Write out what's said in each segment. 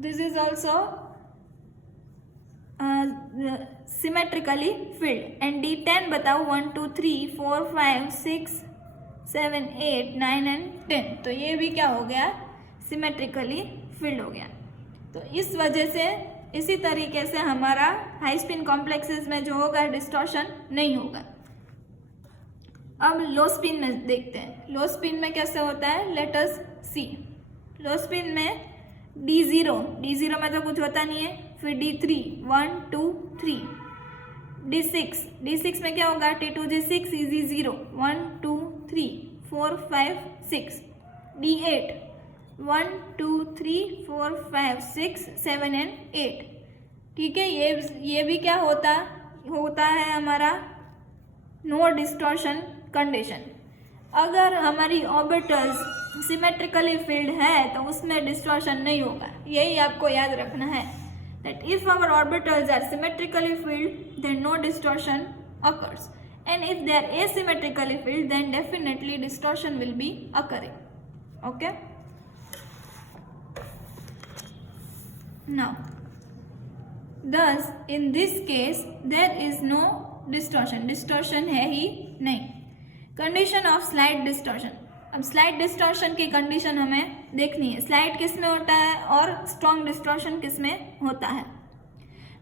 This is also symmetrically field. And D10 बताओ 1 2 3 4 5 6 7 8 9 and 10, तो ये भी क्या हो गया, सिमेट्रिकली फील्ड हो गया। तो इस वजह से इसी तरीके से हमारा हाई स्पिन कॉम्प्लेक्सेस में जो होगा डिस्टॉर्शन नहीं होगा। अब लो स्पिन में देखते हैं, लो स्पिन में कैसे होता है, लेट अस सी। लो स्पिन में D0 में तो कुछ होता नहीं है, फिर D3 1 2 3, D6 में क्या होगा, T2G6 EG0 1 2 3 4 5 6, D8 1 2 3 4 5 6 7 एंड 8। ठीक है, ये भी क्या होता है हमारा नो डिस्टॉर्शन कंडीशन। अगर हमारी ऑर्बिटल्स सिमेट्रिकली फील्ड है तो उसमें डिस्टॉर्शन नहीं होगा, यही आपको याद रखना है, that if our orbitals are symmetrically filled then no distortion occurs, and if they are asymmetrically filled then definitely distortion will be occurring. Okay, now thus in this case there is no distortion है ही नहीं। Condition of slide distortion, अब slide distortion की condition हमें देखनी है, slide किस में होता है और स्ट्रॉन्ग डिस्टॉर्शन किस में होता है।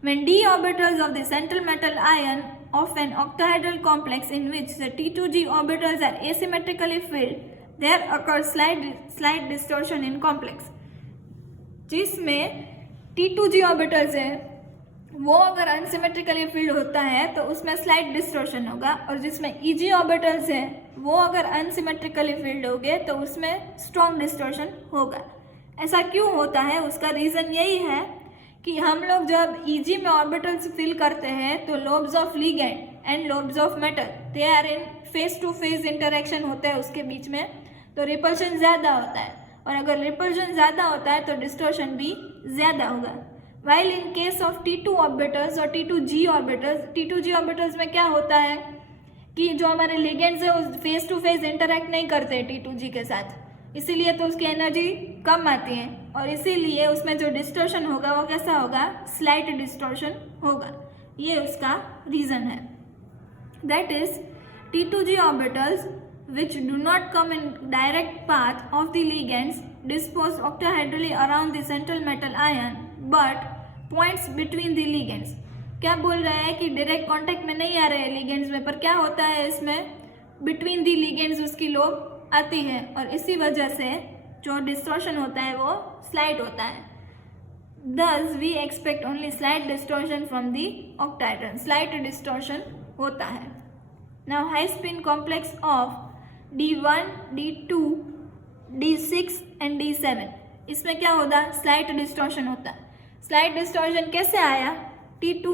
When d orbitals of the central metal ion of an octahedral complex in which the T2G orbitals are asymmetrically filled, there occurs slight distortion in complex। जिसमें T2G orbitals है वो अगर अनसिमेट्रिकली फील्ड होता है तो उसमें स्लाइट डिस्टॉर्शन होगा, और जिसमें EG ऑर्बिटल्स है वो अगर अनसिमेट्रिकली फील्ड हो गए तो उसमें स्ट्रॉन्ग डिस्टॉर्शन होगा। ऐसा क्यों होता है, उसका रीज़न यही है कि हम लोग जब EG में ऑर्बिटल्स फिल करते हैं तो lobes of ligand and lobes of metal they are in face to face interaction होता है उसके बीच में, तो रिपल्शन ज़्यादा होता है, और अगर रिपल्शन ज़्यादा होता है तो डिस्टॉर्शन भी ज़्यादा होगा। While in case of T2 orbitals और T2G orbitals में क्या होता है कि जो हमारे लिगेंड्स है उस फेस टू फेस इंटरेक्ट नहीं करते T2G के साथ, इसीलिए तो उसकी एनर्जी कम आती है, और इसीलिए उसमें जो डिस्टॉर्शन होगा वो कैसा होगा, स्लाइट डिस्टॉर्शन होगा। ये उसका रीज़न है। That is T2G orbitals which do not come in direct path of the ligands dispose octahedrally around the central metal ion but points between the ligands। क्या बोल रहा है कि डायरेक्ट कांटेक्ट में नहीं आ रहे हैं लिगेंड्स में, पर क्या होता है इसमें बिटवीन दी लिगेंड्स उसकी लोब आती है, और इसी वजह से जो डिस्टॉर्शन होता है वो स्लाइट होता है। Thus we expect only slight distortion from the octahedron, slight distortion होता है। Now high spin complex of D1, D2, D6 and D7, इसमें क्या होता है, स्लाइट डिस्टॉर्शन होता है। स्लाइट डिस्टॉर्शन कैसे आया, T2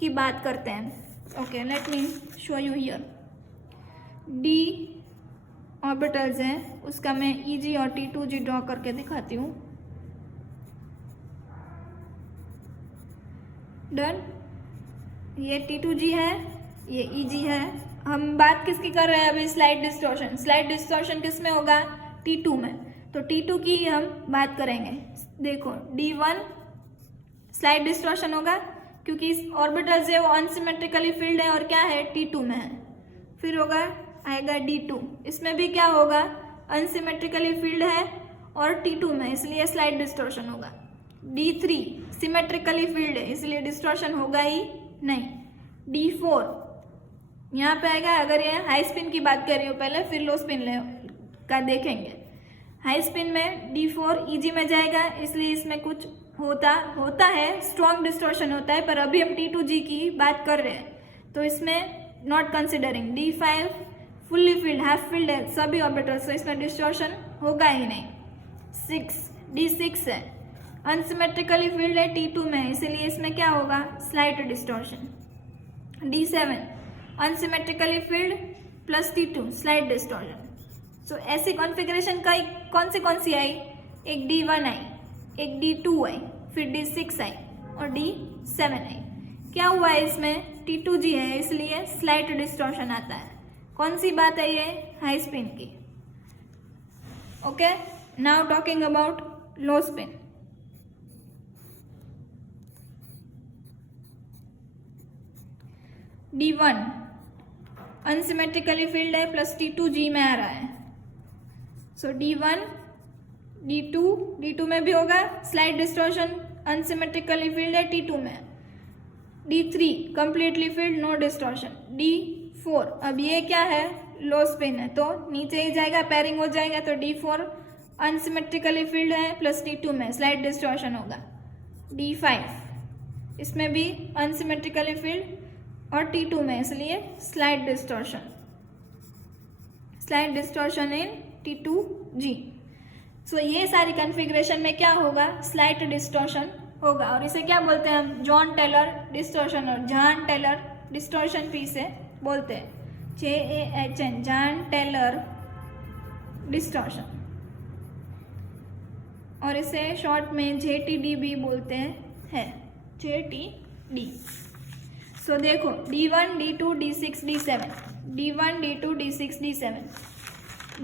की बात करते हैं। Okay, let me show you here. D orbitals हैं, उसका मैं EG और T2G ड्रॉ करके दिखाती हूँ। डन, ये T2G है, ये EG है। हम बात किसकी कर रहे हैं अभी, स्लाइट डिस्टॉर्शन। स्लाइट डिस्टॉर्शन किस में होगा, T2 में, तो T2 की हम बात करेंगे। देखो D1 स्लाइट डिस्टॉर्शन होगा क्योंकि इस ऑर्बिटल से वो अनसिमेट्रिकली फील्ड है और क्या है, T2 में है। फिर होगा आएगा D2, इसमें भी क्या होगा, अनसिमेट्रिकली फील्ड है और T2 में, इसलिए स्लाइट डिस्टॉर्शन होगा। D3 सिमेट्रिकली फील्ड है इसलिए डिस्टॉर्शन होगा ही नहीं। D4 यहाँ पे आएगा, अगर ये हाई स्पिन की बात कर रही हो पहले, फिर लो स्पिन का देखेंगे। हाई स्पिन में D4 EG में जाएगा, इसलिए इसमें कुछ होता है, स्ट्रॉन्ग डिस्टॉर्शन होता है, पर अभी हम T2G की बात कर रहे हैं तो इसमें not considering. D5 fully field, half field है सभी ऑर्बिटल्स, तो इसमें डिस्टॉर्शन होगा ही नहीं। D6 है, अनसिमेट्रिकली फील्ड है T2 में, इसलिए इसमें क्या होगा, slight distortion. D7 unsymmetrically field plus T2 slight distortion. So ऐसी कॉन्फ़िगरेशन कौन सी आई, एक D1 आई, एक D2 आई, फिर D6 आई और D7 आई। क्या हुआ है, इसमें T2G है इसलिए स्लाइट डिस्टॉर्शन आता है। कौन सी बात है ये, हाई स्पिन की। Okay, now talking about low spin. D1 unsymmetrically field है प्लस T2G में आ रहा है, सो D1 D2 में भी होगा स्लाइड डिस्टॉर्शन, अनसिमेट्रिकली फील्ड है T2 में। D3 completely field, no distortion. D4 अब ये क्या है, लो स्पिन है तो नीचे ही जाएगा, पेयरिंग हो जाएगा, तो D4 अनसिमेट्रिकली फील्ड है प्लस T2 में स्लाइड डिस्टॉर्शन होगा। D5 इसमें भी अनसिमेट्रिकली फील्ड और T2 में, इसलिए स्लाइड डिस्टॉर्शन इन T2G। सो ये सारी कॉन्फ़िगरेशन में क्या होगा, स्लाइट डिस्टॉर्शन होगा, और इसे क्या बोलते हैं हम, जॉन टेलर डिस्टॉर्शन और जॉन टेलर डिस्टॉर्शन भी इसे बोलते हैं, JAHN जॉन टेलर डिस्टॉर्शन, और इसे शॉर्ट में JTD भी बोलते हैं, JTD। सो देखो D1 D2 D6 D7, D1 D2 D6 D7,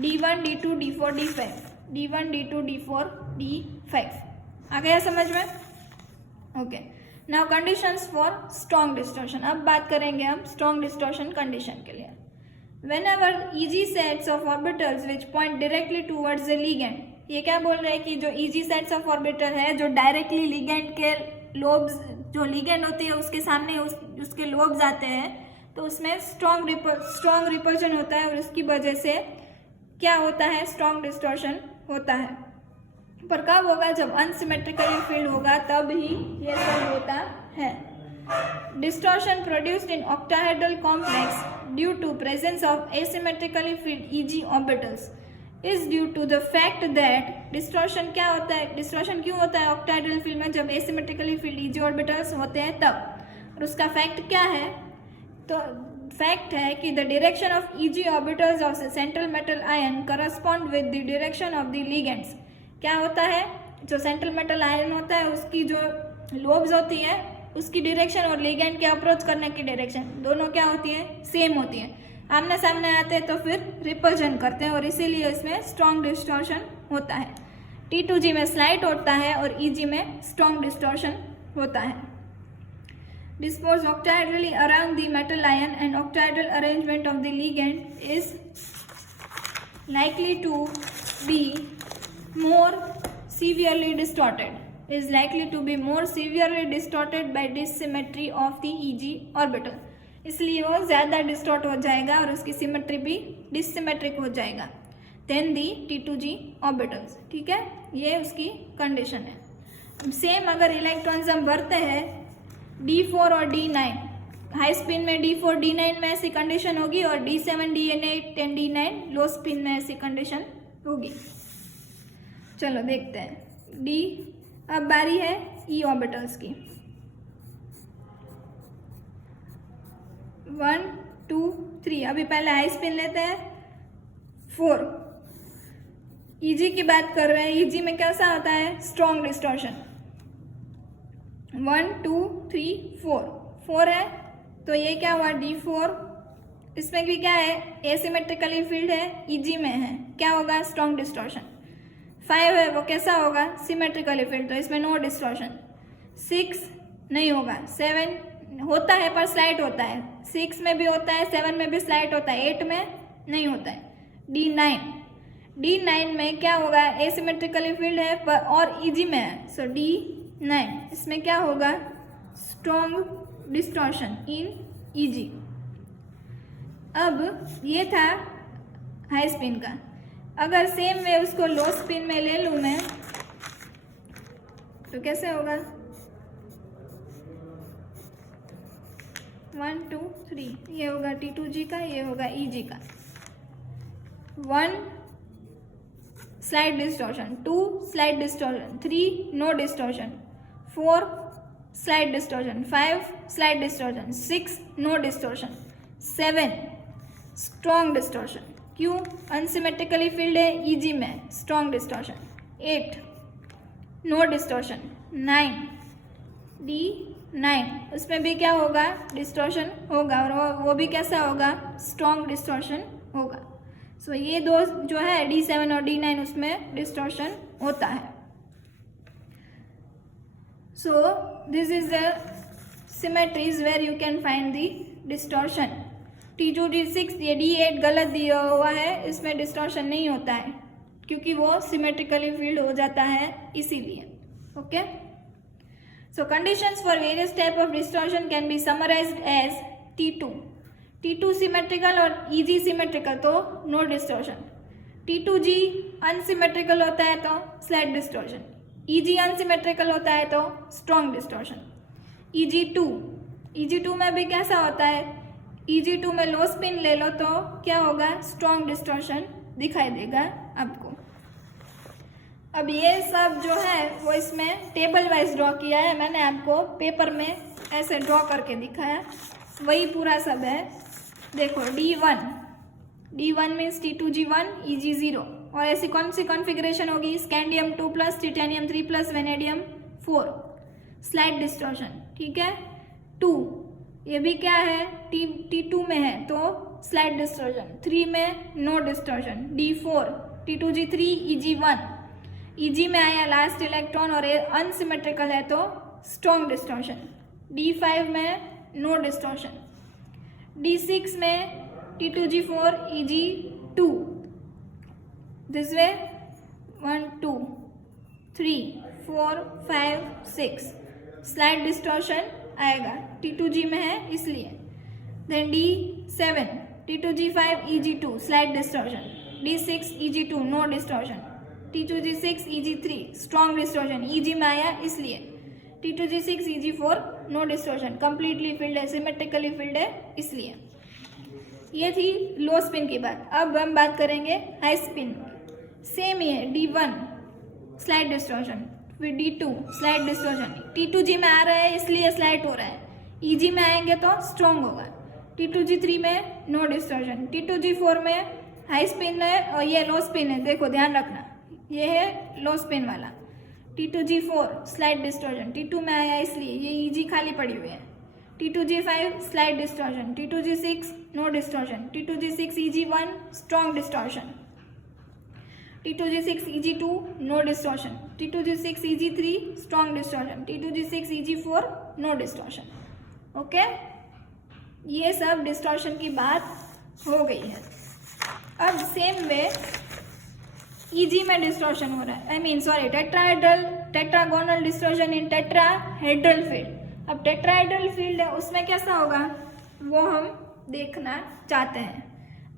D1 D2 D4 D5, D1 D2 D4 D5। आ गया समझ में? Okay, now conditions for strong distortion. अब बात करेंगे हम स्ट्रॉन्ग डिस्टॉर्शन कंडीशन के लिए। Whenever EG sets of orbitals which point directly towards the ligand, ये क्या बोल रहे हैं कि जो EG sets of orbital है जो डायरेक्टली लिगेंड के लोब्स, जो लिगेंड होती है उसके सामने उसके लोब्स आते हैं, तो उसमें स्ट्रॉन्ग रिपल्शन होता है और उसकी वजह से क्या होता है, स्ट्रॉन्ग डिस्टॉर्शन होता है। पर कब होगा, जब अनसिमेट्रिकली फील्ड होगा तब ही ये सब होता है। Distortion produced in octahedral complex due to presence of asymmetrically field EG orbitals is due to the fact that distortion क्या होता है, डिस्टॉर्शन क्यों होता है ऑक्टाहेड्रल फील्ड में, जब एसिमेट्रिकली फील्ड EG ऑर्बिटल्स होते हैं तब। और उसका फैक्ट क्या है, तो फैक्ट है कि the direction of EG orbitals of central metal ion correspond with the direction of the ligands. क्या होता है, जो सेंट्रल मेटल आयन होता है उसकी जो लोब्स होती है उसकी डायरेक्शन और लिगेंड के अप्रोच करने की डायरेक्शन दोनों क्या होती है, सेम होती है। आमने सामने आते हैं तो फिर रिपल्शन करते हैं और इसीलिए इसमें स्ट्रॉन्ग डिस्टॉर्शन होता है। T2G में स्लाइट होता है और EG में स्ट्रॉन्ग डिस्टॉर्शन होता है। Disposed octahedrally around the metal ion and octahedral arrangement of the ligand is likely to be more severely distorted by dissymmetry of the EG orbital। इसलिए वो ज़्यादा डिस्टॉर्ट हो जाएगा और उसकी सिमेट्री भी डिससिमेट्रिक हो जाएगा देन दी T2G ऑर्बिटल्स। ठीक है, ये उसकी कंडीशन है। सेम अगर इलेक्ट्रॉन्स हम भरते हैं D4 और D9, हाई स्पिन में D4 D9 में ऐसी कंडीशन होगी और D7 D8 10 D9 लो स्पिन में ऐसी कंडीशन होगी। चलो देखते हैं D। अब बारी है E ऑर्बिटल्स की। 1 2 3, अभी पहले हाई स्पिन लेते हैं 4। EG की बात कर रहे हैं, EG में कैसा होता है, स्ट्रॉन्ग डिस्टॉर्शन। 1 2 3 4 है तो ये क्या हुआ, D4। इसमें भी क्या है, एसिमेट्रिकली फील्ड है, EG में है, क्या होगा, स्ट्रॉन्ग डिस्टॉर्शन। 5 है वो कैसा होगा, सिमेट्रिकली फील्ड, तो इसमें नो डिस्टॉर्शन। 6 नहीं होगा, 7 होता है पर स्लाइट होता है, 6 में भी होता है, 7 में भी स्लाइट होता है, 8 में नहीं होता है। D9 में क्या होगा, एसिमेट्रिकली फील्ड है पर और EG में है, सो D9 इसमें क्या होगा, स्ट्रॉन्ग डिस्टॉर्शन इन EG। अब ये था हाई स्पिन का। अगर सेम वे उसको लो स्पिन में ले लूँ मैं तो कैसे होगा, 1 2 3, ये होगा T2G का, ये होगा EG का। 1 slight distortion, 2 slight distortion, 3 no distortion, 4 slight distortion, 5 slight distortion, 6 no distortion, 7 strong distortion, क्यों, अनसिमेट्रिकली फील्ड है, EG में strong distortion. 8 no distortion. 9 D9 उसमें भी क्या होगा, डिस्टॉर्शन होगा और वो भी कैसा होगा, स्ट्रॉन्ग डिस्टॉर्शन होगा। सो ये दो जो है D7 और D9 उसमें डिस्टॉर्शन होता है। So this is the symmetries where you can find the distortion. T2D6 ये D8 गलत दिया हुआ है, इसमें डिस्टॉर्शन नहीं होता है क्योंकि वो सिमेट्रिकली फील्ड हो जाता है इसीलिए। Okay, so conditions for various type of distortion can be summarised as T2 symmetrical और EG सिमेट्रिकल तो नो डिस्टॉर्शन, T2G अनसिमेट्रिकल होता है तो स्लाइट डिस्टॉर्शन, EG अनसिमेट्रिकल होता है तो स्ट्रॉन्ग डिस्टॉर्शन। EG2 में भी कैसा होता है, EG2 में लो स्पिन ले लो तो क्या होगा, स्ट्रॉन्ग डिस्टॉर्शन दिखाई देगा आपको। अब ये सब जो है वो इसमें टेबल वाइज ड्रॉ किया है मैंने, आपको पेपर में ऐसे ड्रॉ करके दिखाया, वही पूरा सब है। देखो D1 मीन्स T2G1 EG0, और ऐसी कौन सी कॉन्फ़िगरेशन होगी, scandium 2 plus titanium 3 plus vanadium 4, slight distortion. ठीक है, 2 ये भी क्या है, T2 में है तो स्लाइट डिस्टॉर्शन, 3 में no distortion. D4 T2G3 EG1, EG में आया लास्ट इलेक्ट्रॉन और ये अनसिमेट्रिकल है तो स्ट्रॉन्ग डिस्टॉर्शन। D5 में नो डिस्टॉर्शन। D6 में T2G4 EG2, this way 1 2 3 4 5 6 slight distortion आएगा, T2G में है इसलिए। Then D7 T2G5 EG2 slight distortion, D6 EG2 no distortion, T2G6 EG3 strong distortion, EG में आया इसलिए। T2G6 EG4 no distortion, completely filled है, symmetrically filled है इसलिए। ये थी लो स्पिन की बात। अब हम बात करेंगे हाई स्पिन। सेम ही है, D1 स्लाइट डिस्टॉर्शन, फिर D2 स्लाइट डिस्टॉर्शन, T2G में आ रहा है इसलिए स्लाइट हो रहा है, EG में आएंगे तो स्ट्रॉन्ग होगा। T2G3 में नो डिस्टॉर्शन, T2G4 में हाई स्पिन है और ये लो स्पिन है, देखो ध्यान रखना, ये है लो स्पिन वाला। T2G4 स्लाइट डिस्टॉर्शन, T2 में आया इसलिए, ये EG खाली पड़ी हुई है। T2G5 slight distortion, T2G6 no distortion, T2G6 EG1 strong distortion, T2G6 EG2 no distortion, T2G6 EG3 strong distortion, T2G6 EG4 no distortion. Okay, ये सब डिस्टॉर्शन की बात हो गई है। अब सेम वे EG में डिस्टॉर्शन हो रहा है, tetragonal distortion in tetrahedral field. अब टेट्राहेड्रल फील्ड है उसमें कैसा होगा वो हम देखना चाहते हैं।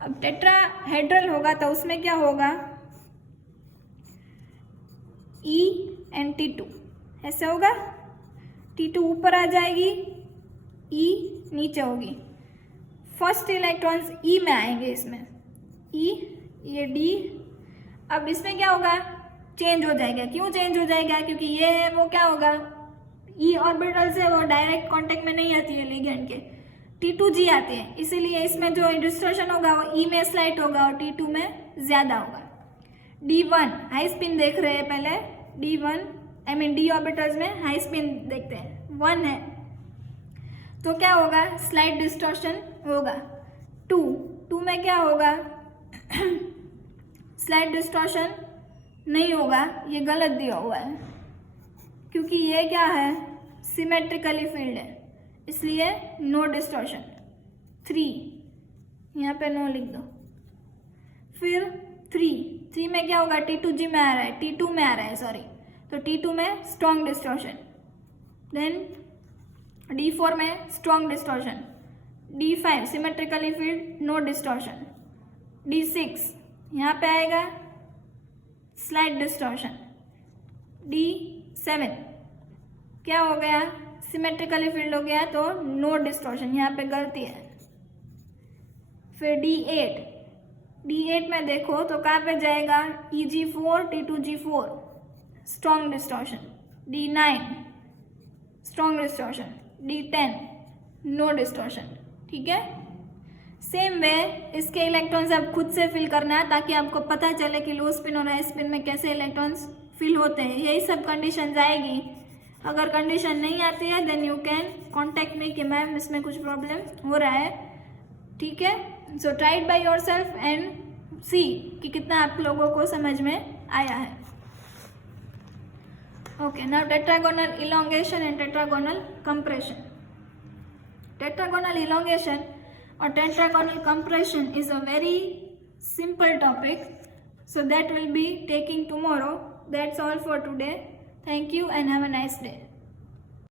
अब टेट्राहेड्रल होगा तो उसमें क्या होगा, E एंड T2 ऐसे होगा, T2 ऊपर आ जाएगी, E नीचे होगी, फर्स्ट इलेक्ट्रॉन्स E में आएंगे, इसमें E ये D। अब इसमें क्या होगा, चेंज हो जाएगा। क्यों चेंज हो जाएगा, क्योंकि ये है वो क्या होगा, E ऑर्बिटल से वो डायरेक्ट कांटेक्ट में नहीं आती है लिगेंड के, T2G आती है, इसीलिए इसमें जो डिस्टॉर्शन होगा वो E में स्लाइट होगा और T2 में ज़्यादा होगा। D1 हाई स्पिन देख रहे हैं पहले, D1 D ऑर्बिटल्स में हाई स्पिन देखते हैं, 1 है तो क्या होगा, स्लाइट डिस्टॉर्शन होगा। 2 में क्या होगा स्लाइट डिस्टॉर्शन नहीं होगा, ये गलत दिया हुआ है क्योंकि ये क्या है, सिमेट्रिकली फील्ड है इसलिए नो डिस्टॉर्शन। 3 यहाँ पे नो लिख दो। फिर 3 में क्या होगा, T2G में आ रहा है, T2 में आ रहा है सॉरी, तो T2 में स्ट्रॉन्ग डिस्टॉर्शन। देन D4 में strong distortion, D5 symmetrically filled no distortion, D6 यहाँ पे आएगा स्लाइट डिस्टॉर्शन, D7 क्या हो गया, सिमेट्रिकली फील्ड हो गया तो नो डिस्टॉर्शन, यहाँ पे गलती है। फिर D8 में देखो तो कहाँ पे जाएगा, EG4 T2G4 strong distortion, D9 strong distortion, D10 no distortion. ठीक है, सेम वे इसके इलेक्ट्रॉन्स आप खुद से फिल करना है ताकि आपको पता चले कि लो स्पिन और हाई स्पिन में कैसे इलेक्ट्रॉन्स फिल होते हैं। यही सब कंडीशन आएगी। अगर कंडीशन नहीं आती है then you can contact me कि मैम इसमें कुछ प्रॉब्लम हो रहा है। ठीक है, so try it by yourself and see कि कितना आप लोगों को समझ में आया है। Okay, now tetragonal elongation and tetragonal compression. Tetragonal elongation or tetragonal compression is a very simple topic. So that will be taking tomorrow. That's all for today. Thank you and have a nice day.